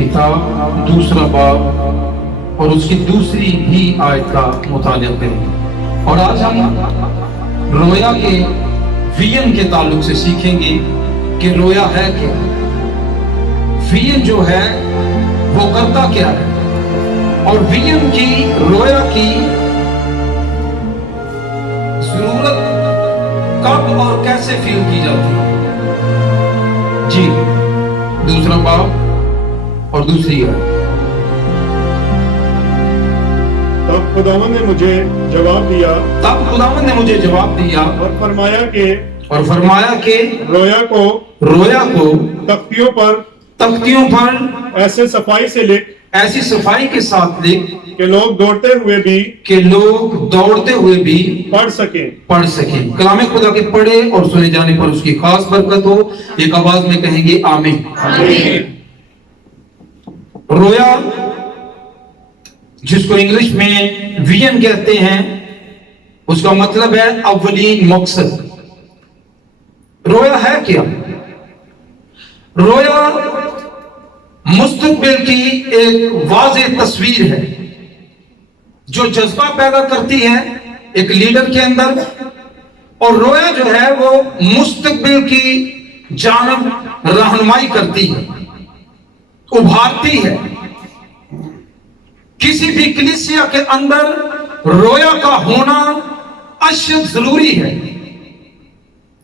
किताब दूसरा बाब और उसकी दूसरी भी आयत का मुतालिया करें। और आज हम रोया के विजन के ताल्लुक से सीखेंगे कि रोया है क्या, विजन जो है वो करता क्या है, और विजन की रोया की जरूरत कब और कैसे फील की जाती है। जी, दूसरा बाब और दूसरी आयत। तब खुदावंद ने मुझे जवाब दिया और फरमाया कि रोया को तख्तियों पर ऐसी सफाई के साथ लिख कि लोग दौड़ते हुए भी पढ़ सकें। कलाम खुदा के पढ़े और सुने जाने पर उसकी खास बरकत हो। एक आवाज में कहेंगे आमीन। रोया, जिसको इंग्लिश में विजन कहते हैं, उसका मतलब है अव्वलीन मकसद। रोया है क्या? रोया मुस्तकबिल की एक वाज़ेह तस्वीर है जो जज्बा पैदा करती है एक लीडर के अंदर, और रोया जो है वो मुस्तकबिल की जानब रहनुमाई करती है, उभारती है। किसी भी कलीसिया के अंदर रोया का होना अशद जरूरी है,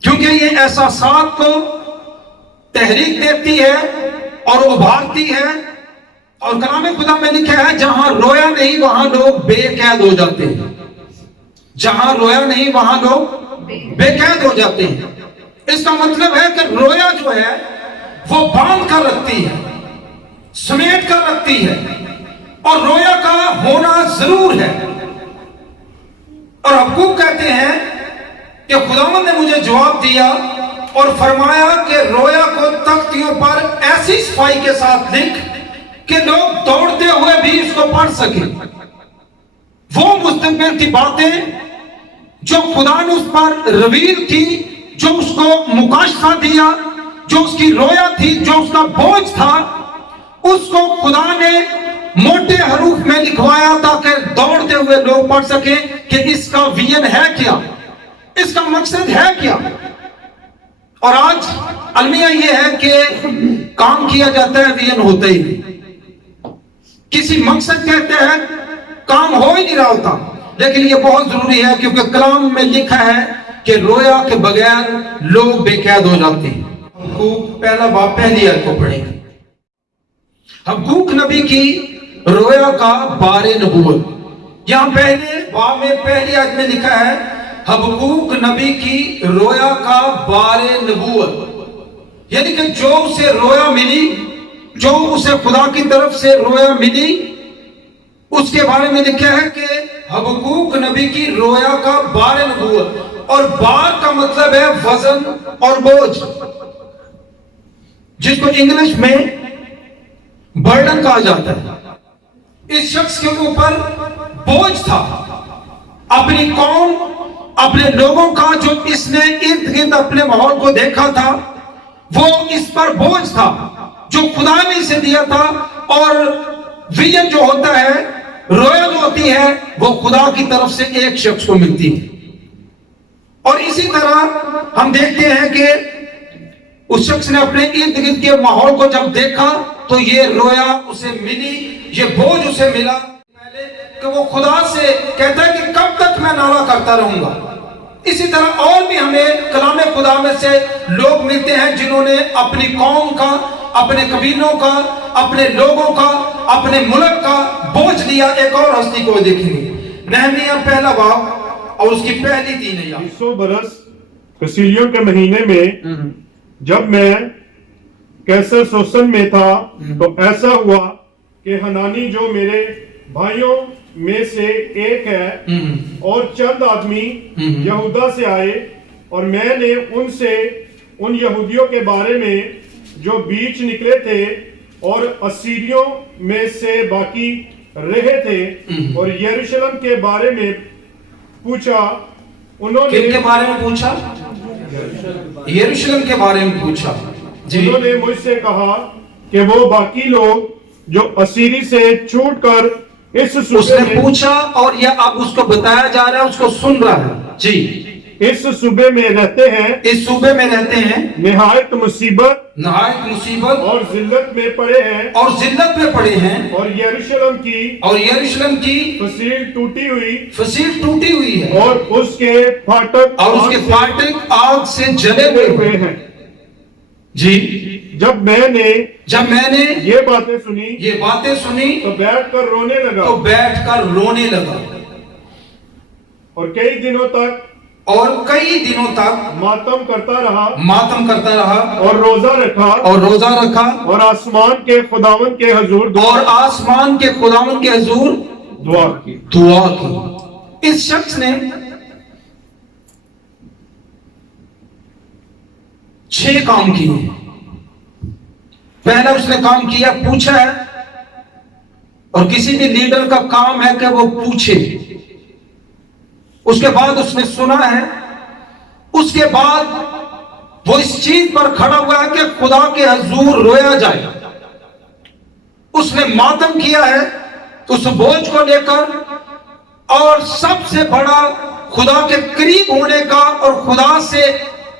क्योंकि ये एहसासात को तहरीक देती है और उभारती है। और कलाम खुदा में लिखा है, जहां रोया नहीं वहां लोग बेकैद हो जाते हैं। जहां रोया नहीं वहां लोग बेकैद हो जाते हैं। इसका मतलब है कि रोया जो है वो बांध कर रखती है, समेट कर रखती है, और रोया का होना जरूर है। और हबक्कूक कहते हैं कि खुदावंद ने मुझे जवाब दिया और फरमाया कि रोया को तख्तियों पर ऐसी सफाई के साथ लिख कि लोग दौड़ते हुए भी इसको पढ़ सके। वो मुस्तकबिल की बातें जो खुदा ने उस पर रिवील की, जो उसको मुकाशफा दिया, जो उसकी रोया थी, जो उसका बोझ था, उसको खुदा ने मोटे हरूफ में लिखवाया ताकि दौड़ते हुए लोग पढ़ सके कि इसका विजन है क्या, इसका मकसद है क्या। और आज अलमिया यह है कि काम किया जाता है, विजन होता ही नहीं। किसी मकसद कहते हैं, काम हो ही नहीं रहा होता। लेकिन यह बहुत जरूरी है, क्योंकि कलाम में लिखा है कि रोया के बगैर लोग बेकैद हो जाते हैं। हबक्कूक पहला बाब पहली आयत को पढ़ेंगे। हबक्कूक नबी की रोया का बारे नबूवत। यहां पहले बाब में पहली आयत में लिखा है, हबक्कूक नबी की रोया का बारे नबूवत, यानी कि जो उसे रोया मिली, जो उसे खुदा की तरफ से रोया मिली, उसके बारे में लिखा है कि हबक्कूक नबी की रोया का बारे नबूवत। और बार का मतलब है वजन और बोझ, जिसको इंग्लिश में बर्डन कहा जाता है। इस शख्स के ऊपर बोझ था, अपनी कौम, अपने लोगों का जो इसने इर्द गिर्द अपने माहौल को देखा था, वो इस पर बोझ था जो खुदा ने इसे दिया था। और विजन जो होता है, रोया जो होती है, वो खुदा की तरफ से एक शख्स को मिलती है। और इसी तरह हम देखते हैं कि उस शख्स ने अपने इर्द गिर्द के माहौल को जब देखा तो ये रोया उसे मिली, ये बोझ उसे मिला। पहले कि वो खुदा से कहता है कि कब तक मैं नाला करता रहूंगा। इसी तरह और भी हमें कलाम खुदा में से लोग मिलते हैं जिन्होंने अपनी कौम का, अपने कबीलों का, अपने लोगों का, अपने मुल्क का बोझ लिया। एक और हस्ती को देखेंगे, नहमिया पहला बाब और उसकी पहली 3 आयत। 200 बरस कसीलियों के महीने में जब मैं कैसर सोसन में था, तो ऐसा हुआ कि हनानी जो मेरे भाइयों में से एक है और चंद आदमी यहूदा से आए, और मैंने उनसे उन यहूदियों के बारे में जो बीच निकले थे और असीरियों में से बाकी रहे थे और यरूशलेम के बारे में पूछा। उन्होंने किनके बारे में पूछा? यरूशलेम के बारे में पूछा। उन्होंने मुझसे कहा कि वो बाकी लोग जो असीरी से छूट कर इस सूबे उसने में पूछा और यह अब उसको बताया जा रहा है, उसको सुन रहा है जी। इस सूबे में रहते हैं, इस सूबे में रहते हैं, निहायत मुसीबत नहायत मुसीबत और जिल्लत में पड़े हैं, और जिल्लत में पड़े हैं, और यरूशलेम की और यरूशलेम की फसील टूटी हुई फसील टूटी हुई है, और उसके फाटक और उसके फाटक आग से जले हुए हुए हैं हैं। जी। जब मैंने ये बातें सुनी तो बैठ कर रोने लगा बैठकर रोने लगा, और कई दिनों तक और कई दिनों तक मातम करता रहा और रोजा रखा और आसमान के खुदावन के हजूर और आसमान के खुदावंद के हुजूर दुआ की। दुआ की। इस शख्स ने 6 काम किए। पहला उसने काम किया, पूछा है, और किसी भी लीडर का काम है कि वो पूछे। उसके बाद उसने सुना है, उसके बाद वो इस चीज पर खड़ा हुआ है कि खुदा के हजूर रोया जाए। उसने मातम किया है उस बोझ को लेकर, और सबसे बड़ा खुदा के करीब होने का और खुदा से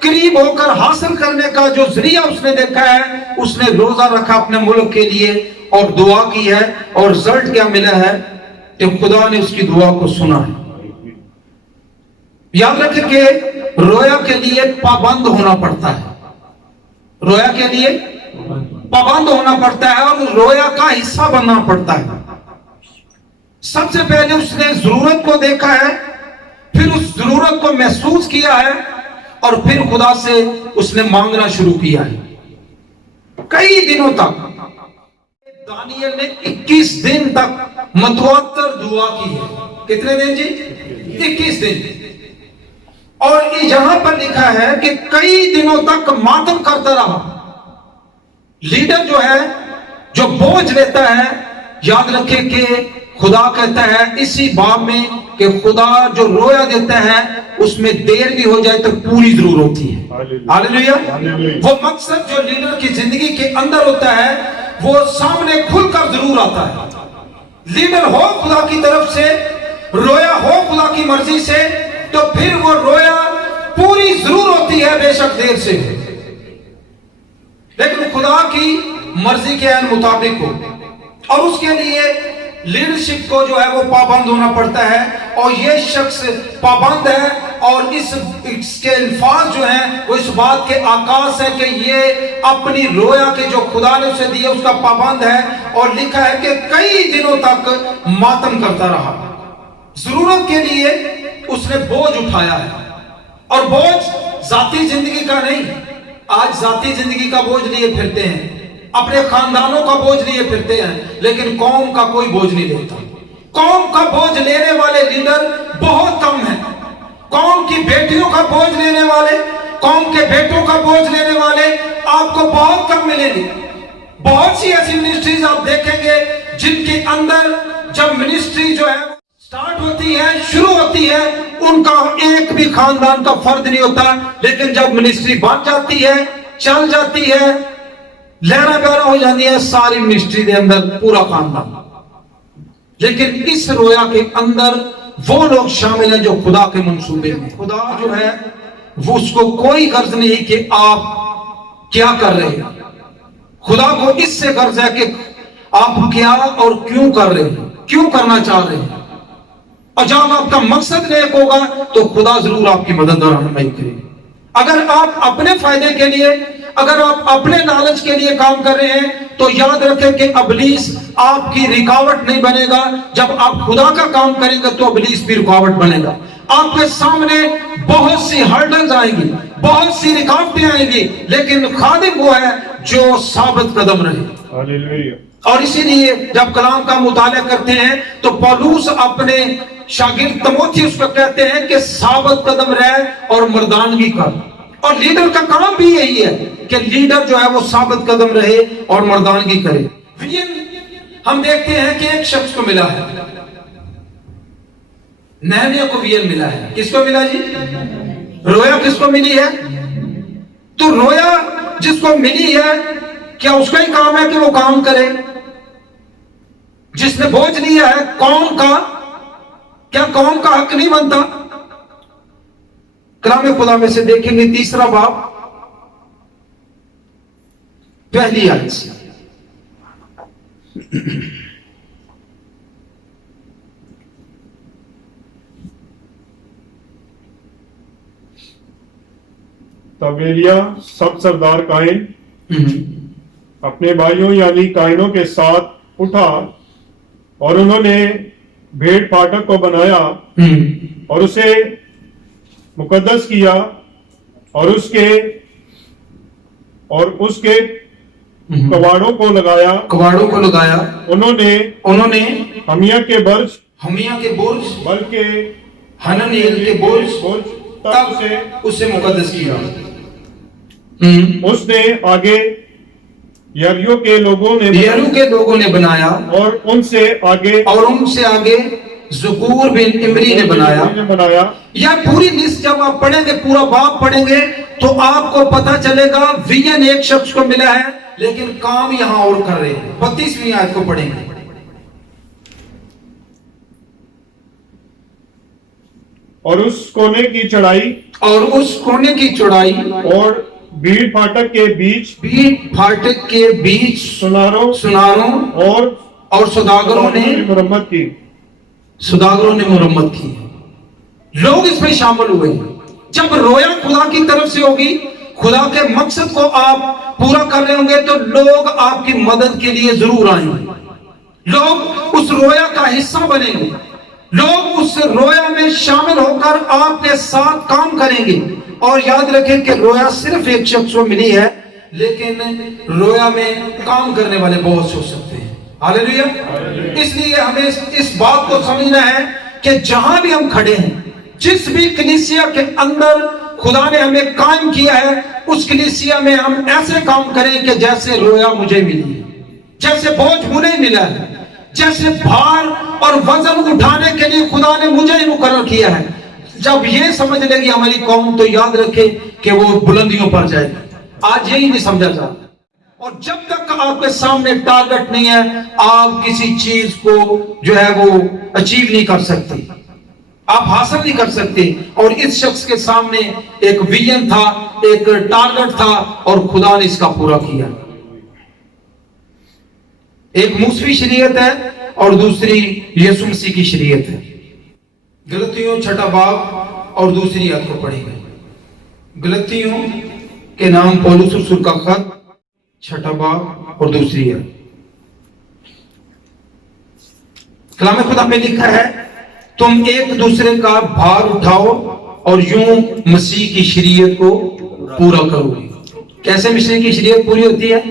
करीब होकर हासिल करने का जो जरिया उसने देखा है, उसने रोजा रखा अपने मुल्क के लिए और दुआ की है, और रिजल्ट क्या मिला है कि खुदा ने उसकी दुआ को सुना है। याद रखें कि रोया के लिए पाबंद होना पड़ता है, रोया के लिए पाबंद होना पड़ता है और रोया का हिस्सा बनना पड़ता है। सबसे पहले उसने जरूरत को देखा है, फिर उस जरूरत को महसूस किया है, और फिर खुदा से उसने मांगना शुरू किया है कई दिनों तक। दानियल ने 21 दिन तक मतवातर दुआ की है। कितने दिन जी? 21 दिन। और यहां पर लिखा है कि कई दिनों तक मातम करता रहा। लीडर जो है, जो बोझ लेता है, याद रखे कि खुदा कहता है इसी बाब में कि खुदा जो रोया देता है उसमें देर भी हो जाए तो पूरी जरूर होती है। हालेलुया। वो मकसद जो लीडर की जिंदगी के अंदर होता है वो सामने खुलकर जरूर आता है। लीडर हो खुदा की तरफ से, रोया हो खुदा की मर्जी से, तो फिर वो रोया पूरी जरूर होती है, बेशक देर से, लेकिन खुदा की मर्जी के मुताबिक हो। और उसके लिए लीडरशिप को जो है वो पाबंद होना पड़ता है, और ये शख्स पाबंद है, और इसके अल्फाज जो हैं वो इस बात के आकाश है कि ये अपनी रोया के जो खुदा ने उसे दिया उसका पाबंद है। और लिखा है कि कई दिनों तक मातम करता रहा। जरूरत के लिए उसने बोझ उठाया है, और बोझ जाती जिंदगी का नहीं। आज जाती जिंदगी का बोझ लिए फिरते हैं, अपने खानदानों का बोझ लिए फिरते हैं, लेकिन कौम का कोई बोझ नहीं लेता। कौम का बोझ लेने वाले लीडर बहुत कम हैं। कौम की बेटियों का बोझ लेने वाले, कौम के बेटों का बोझ लेने वाले आपको बहुत कम मिलेंगे। बहुत सी ऐसी मिनिस्ट्रीज आप देखेंगे जिनके अंदर जब मिनिस्ट्री जो है स्टार्ट होती है, शुरू होती है, उनका एक भी खानदान का फर्द नहीं होता, लेकिन जब मिनिस्ट्री बन जाती है, चल जाती है, लहरा बहरा हो जाती है, सारी मिनिस्ट्री के अंदर पूरा खानदान। लेकिन इस रोया के अंदर वो लोग शामिल हैं जो खुदा के मंसूबे में। खुदा जो है वो उसको कोई गर्ज नहीं कि आप क्या कर रहे हैं। खुदा को इससे गर्ज है कि आप क्या और क्यों कर रहे हैं, क्यों करना चाह रहे हैं। और जब आपका मकसद नेक होगा तो खुदा जरूर आपकी मदद और रहनुमाई करेगा। अगर आप अपने फायदे के लिए, अगर आप अपने लालच के लिए काम कर रहे हैं, तो याद रखें कि इब्लीस आपकी रुकावट नहीं बनेगा। जब आप खुदा का काम करेंगे तो इब्लीस भी रुकावट बनेगा। आपके सामने बहुत सी हर्डल्स आएंगी, बहुत सी रुकावटें आएंगी, लेकिन खादिम वो है जो साबित कदम रहे। हालेलुया। और इसीलिए जब कलाम का मुताला करते हैं तो पौलुस अपने शागिर्द तीमुथियुस को कहते हैं कि साबित कदम रहे और मर्दानगी कर। और लीडर का काम भी यही है कि लीडर जो है वो साबित कदम रहे और मर्दानगी करे। विजन हम देखते हैं कि एक शख्स को मिला है, नहमिया को विजन मिला है। किसको मिला जी? रोया किसको मिली है? तो रोया जिसको मिली है, क्या उसका ही काम है कि वो काम करे? جس نے بوجھ لیا ہے قوم کا، کیا قوم کا حق نہیں بنتا؟ کلام خدا میں سے دیکھیں گے 3 باب پہلی آیت سے، تب ایلیا سب سردار کائن اپنے بھائیوں یعنی کائنوں کے ساتھ اٹھا اور انہوں نے بھیڑ پھاٹک کو بنایا اور اسے مقدس کیا اور اس کے کواڑوں کو لگایا، انہوں نے حمیہ کے برج بلکہ حنانیل کے برج تک اسے مقدس کیا۔ اس نے آگے یریو کے لوگوں نے بنایا اور ان سے آگے ذکور بن عمری نے بنایا۔ یہ پوری لسٹ جب آپ پڑھیں گے، پورا باب پڑھیں گے تو آپ کو پتا چلے گا ویژن ایک شخص کو ملا ہے لیکن کام یہاں اور کر رہے ہیں۔ 32ویں آیت کو پڑھیں گے۔ اور اس کونے کی چڑھائی اور بھیڑ پھاٹک کے بیچ سناروں اور سوداگروں نے مرمت کی۔ لوگ اس میں شامل ہوئے۔ جب رویا خدا کی طرف سے ہوگی، خدا کے مقصد کو آپ پورا کر رہے ہوں گے تو لوگ آپ کی مدد کے لیے ضرور آئیں گے، لوگ اس رویا کا حصہ بنیں گے، لوگ اس رویا میں شامل ہو کر آپ کے ساتھ کام کریں گے۔ اور یاد رکھیں کہ رویا صرف ایک شخص کو ملی ہے لیکن رویا میں کام کرنے والے بہت سے ہو سکتے ہیں۔ ہاللیلویہ۔ اس لیے ہمیں اس بات کو سمجھنا ہے کہ جہاں بھی ہم کھڑے ہیں، جس بھی کلیسیا کے اندر خدا نے ہمیں قائم کیا ہے، اس کلیسیا میں ہم ایسے کام کریں کہ جیسے رویا مجھے ملی ہے، جیسے بوجھ مجھے ملا ہے، جیسے بھار اور وزن اٹھانے کے لیے خدا نے مجھے ہی مقرر کیا ہے۔ جب یہ سمجھ لے گی ہماری قوم تو یاد رکھے کہ وہ بلندیوں پر جائے گی۔ آج یہی نہیں سمجھا جاتا، اور جب تک آپ کے سامنے ٹارگٹ نہیں ہے آپ کسی چیز کو جو ہے وہ اچیو نہیں کر سکتے، آپ حاصل نہیں کر سکتے۔ اور اس شخص کے سامنے ایک ویژن تھا، ایک ٹارگٹ تھا، اور خدا نے اس کا پورا کیا۔ ایک موسوی شریعت ہے اور دوسری یسوع مسیح کی شریعت ہے۔ غلطیوں 6 باب اور دوسری آیت کو پڑھیں گے۔ غلطیوں کے نام پولس رسول کا خط 6 باب اور دوسری آیت۔ کلام خدا میں لکھا ہے، تم ایک دوسرے کا بھار اٹھاؤ اور یوں مسیح کی شریعت کو پورا کرو گے۔ کیسے مسیح کی شریعت پوری ہوتی ہے؟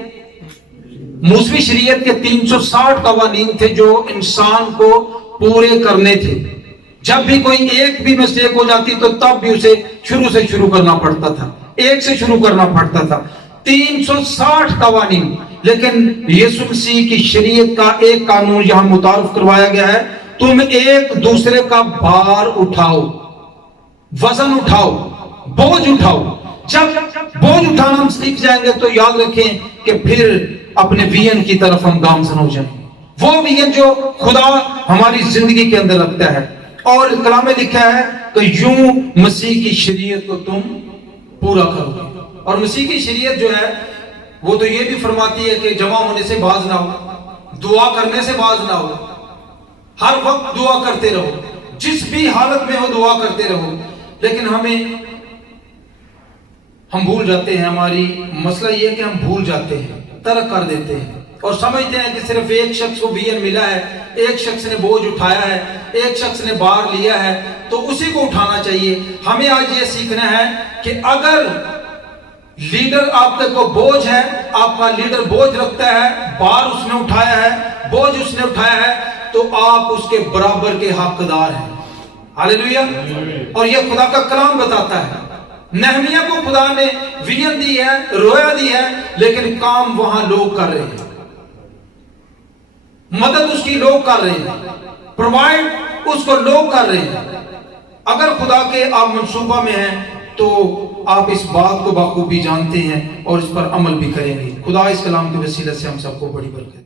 موسوی شریعت کے 360 قوانین تھے جو انسان کو پورے کرنے تھے۔ جب بھی کوئی ایک بھی مسٹیک ہو جاتی تو تب بھی اسے شروع سے شروع کرنا پڑتا تھا، ایک سے شروع کرنا پڑتا تھا۔ 360 قوانین، لیکن یسوع مسیح کی شریعت کا ایک قانون یہاں متعارف کروایا گیا ہے، تم ایک دوسرے کا بھار اٹھاؤ، وزن اٹھاؤ، بوجھ اٹھاؤ۔ جب بوجھ اٹھانا ہم سیکھ جائیں گے تو یاد رکھیں کہ پھر اپنے ویژن کی طرف ہم گامزن ہو جائیں، وہ ویژن جو خدا ہماری زندگی کے اندر رکھتا ہے۔ اور کلام میں لکھا ہے کہ یوں مسیح کی شریعت کو تم پورا کرو گے۔ اور مسیح کی شریعت جو ہے وہ تو یہ بھی فرماتی ہے کہ جمع ہونے سے باز نہ ہو، دعا کرنے سے باز نہ ہو، ہر وقت دعا کرتے رہو، جس بھی حالت میں ہو دعا کرتے رہو۔ لیکن ہم بھول جاتے ہیں، ہماری مسئلہ یہ ہے کہ ہم بھول جاتے ہیں، ترک کر دیتے ہیں اور سمجھتے ہیں کہ صرف ایک شخص کو ویژن ملا ہے، ایک شخص نے بوجھ اٹھایا ہے، ایک شخص نے بار لیا ہے تو اسی کو اٹھانا چاہیے۔ ہمیں آج یہ سیکھنا ہے کہ اگر لیڈر آپ کے کو بوجھ ہے، آپ کا لیڈر بوجھ رکھتا ہے، بار اس نے اٹھایا ہے، بوجھ اس نے اٹھایا ہے، تو آپ اس کے برابر کے حقدار ہیں۔ ہاللیلویہ۔ اور یہ خدا کا کلام بتاتا ہے۔ نہمیہ کو خدا نے ویژن دی ہے، رویا دی ہے، لیکن کام وہاں لوگ کر رہے ہیں، مدد اس کی لوگ کر رہے ہیں، پرووائڈ اس کو لوگ کر رہے ہیں۔ اگر خدا کے آپ منصوبہ میں ہیں تو آپ اس بات کو بخوبی جانتے ہیں اور اس پر عمل بھی کریں گے۔ خدا اس کلام کے وسیلے سے ہم سب کو بڑی برکت